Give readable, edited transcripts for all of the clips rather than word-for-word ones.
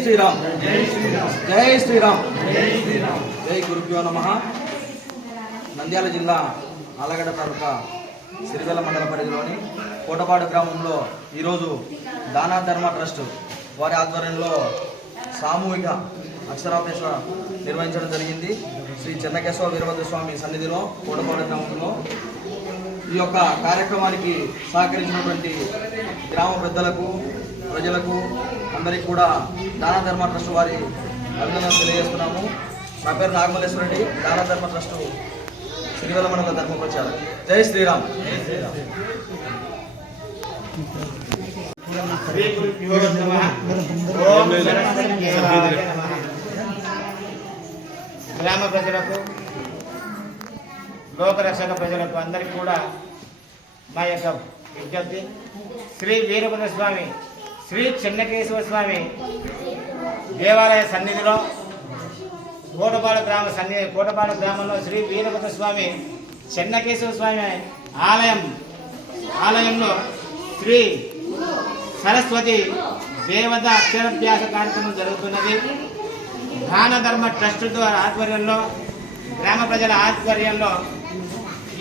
శ్రీరామ్ జై శ్రీరామ్ జై గురుభ్యో నమః. నంద్యాల జిల్లా ఆలగడ్డ తాలూకా సిరివెల్ల మండల పరిధిలోని కోటపాడు గ్రామంలో ఈరోజు దాన ధర్మ ట్రస్ట్ వారి ఆధ్వర్యంలో సామూహిక అక్షరాభ్యాస నిర్వహించడం జరిగింది. శ్రీ చెన్నకేశవ వీరభద్ర స్వామి సన్నిధిలో కోటపాడు గ్రామంలో ఈ యొక్క కార్యక్రమానికి సహకరించినటువంటి గ్రామ పెద్దలకు, ప్రజలకు అందరికీ కూడా దాన ధర్మ ట్రస్ట్ వారి అభినందనలు తెలియజేస్తున్నాము. నా పేరు నాగమల్లేశ్వర రెడ్డి, దాన ధర్మ ట్రస్ట్ సిరివెల్ల మండల ధర్మ ప్రచారం. జై శ్రీరామ్. గ్రామ ప్రజలకు, లోకరక్షక ప్రజలకు అందరికీ కూడా మా యొక్క విజ్ఞప్తి. శ్రీ వీరభద్ర స్వామి, శ్రీ చెన్నకేశవ స్వామి దేవాలయ సన్నిధిలో కోటపాడు గ్రామంలో శ్రీ వీరభద్ర స్వామి చెన్నకేశవ స్వామి ఆలయంలో శ్రీ సరస్వతి దేవత అక్షరాభ్యాస కార్యక్రమం జరుగుతున్నది. దాన ధర్మ ట్రస్ట్ ద్వారా ఆధ్వర్యంలో, గ్రామ ప్రజల ఆధ్వర్యంలో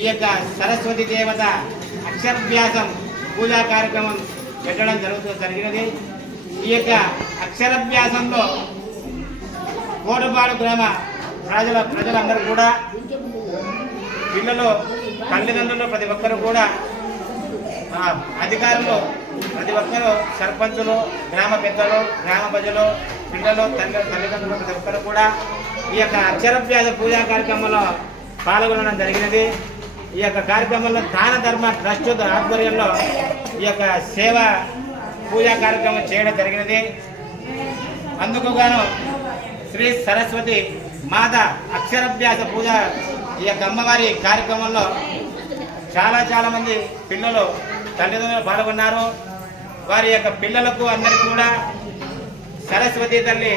ఈ యొక్క సరస్వతి దేవత అక్షరాభ్యాసం పూజా కార్యక్రమం పెట్టడం జరిగినది. ఈ యొక్క అక్షరాభ్యాసంలో కోటపాడు గ్రామ ప్రజలందరూ కూడా, పిల్లలు, తల్లిదండ్రులు, ప్రతి ఒక్కరు కూడా, అధికారులు ప్రతి ఒక్కరు, సర్పంచులు, గ్రామ పెద్దలు, గ్రామ ప్రజలు, పిల్లలు, తల్లిదండ్రులు ప్రతి ఒక్కరు కూడా ఈ యొక్క అక్షరాభ్యాస పూజా కార్యక్రమంలో పాల్గొనడం జరిగినది. ఈ యొక్క కార్యక్రమంలో దాన ధర్మ ట్రస్ట్ ఆధ్వర్యంలో ఈ యొక్క సేవ పూజా కార్యక్రమం చేయడం జరిగినది. అందుకు గాను శ్రీ సరస్వతి మాత అక్షరాభ్యాస పూజ ఈ యొక్క అమ్మవారి కార్యక్రమంలో చాలా మంది పిల్లలు, తల్లిదండ్రులు పాల్గొన్నారు. వారి యొక్క పిల్లలకు అందరికీ కూడా సరస్వతి తల్లి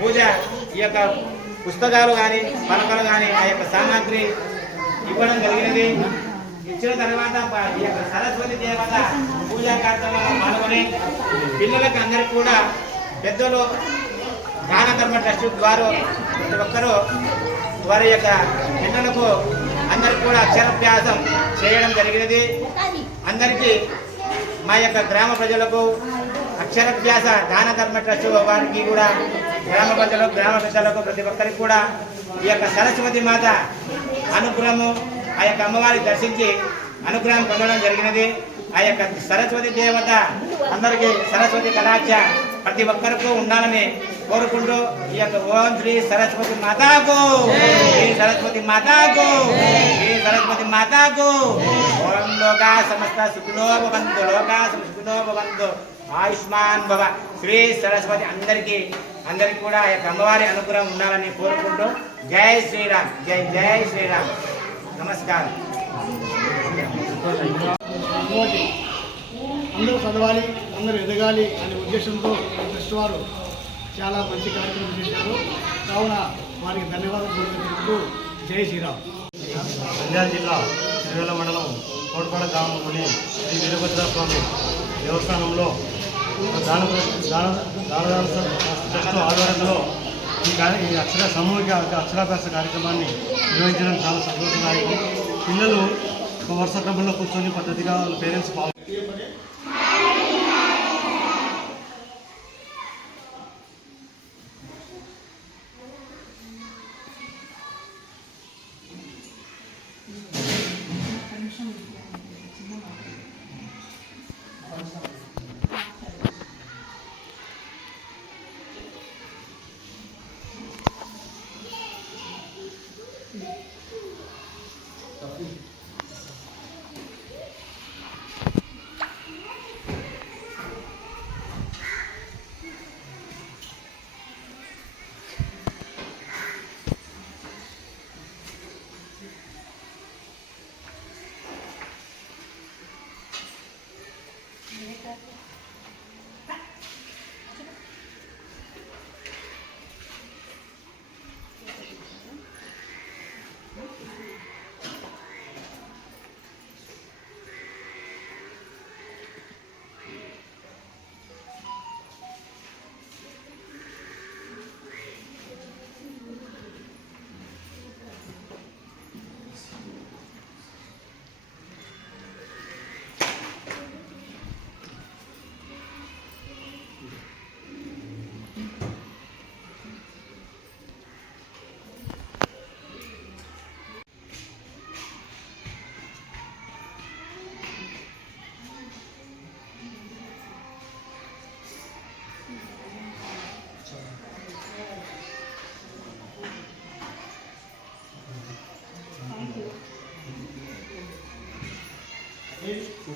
పూజ ఈ యొక్క పుస్తకాలు కానీ, పలకలు కానీ, ఆ యొక్క సామాగ్రి ఇవ్వడం జరిగినది. ఇచ్చిన తర్వాత ఈ యొక్క సరస్వతి దేవత పూజా కార్యక్రమంలో పాల్గొని పిల్లలకు అందరికీ కూడా పెద్దలు దాన ధర్మ ట్రస్ట్ ద్వారా ప్రతి ఒక్కరూ వారి యొక్క పిల్లలకు అందరికీ కూడా అక్షరాభ్యాసం చేయడం జరిగినది. అందరికీ మా యొక్క గ్రామ ప్రజలకు అక్షరాభ్యాస దాన ధర్మ ట్రస్ట్ వారికి కూడా, గ్రామ పెద్దలకు ప్రతి ఒక్కరికి కూడా ఈ యొక్క సరస్వతి మాత అనుగ్రహము, ఆ యొక్క అమ్మవారిని దర్శించి అనుగ్రహం పొందడం జరిగినది. ఆ యొక్క సరస్వతి దేవత అందరికీ సరస్వతి కటాక్ష ప్రతి ఒక్కరికి ఉండాలని కోరుకుంటూ ఈ యొక్క ఓం శ్రీ సరస్వతి మాతాకు, శ్రీ సరస్వతి మాతాకు, శ్రీ సరస్వతి మాతాకు. ఓం లోకా సమస్త సుఖినో భవంతు, లోకా సుఖినో భవంతు, ఆయుష్మాన్ భవ. శ్రీ సరస్వతి అందరికీ కూడా ఆ యొక్క అమ్మవారి అనుగ్రహం ఉండాలని కోరుకుంటూ జై శ్రీరామ్, జై శ్రీరామ్. నమస్కారం. అందరూ చదవాలి, అందరూ ఎదగాలి అనే ఉద్దేశంతో ట్రస్ట్ వారు చాలా మంచి కార్యక్రమం చేశారు. కావున వారికి ధన్యవాదాలు తెలుపుతూ జై శ్రీరామ్. నంద్యాల జిల్లా సిరివెల్ల మండలం కోటపాడ గ్రామంలోని శ్రీ వీరభద్ర స్వామి దేవస్థానంలో దాన ట్రస్ట్ ఆధ్వర్యంలో ఈ సామూహిక అక్షరాభ్యాస కార్యక్రమాన్ని నిర్వహించడం చాలా సంతోషదాయకం. పిల్లలు వరుస క్రమంలో కూర్చొని పద్ధతిగా వాళ్ళ పేరెంట్స్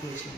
తెలియజేస్తున్నాను.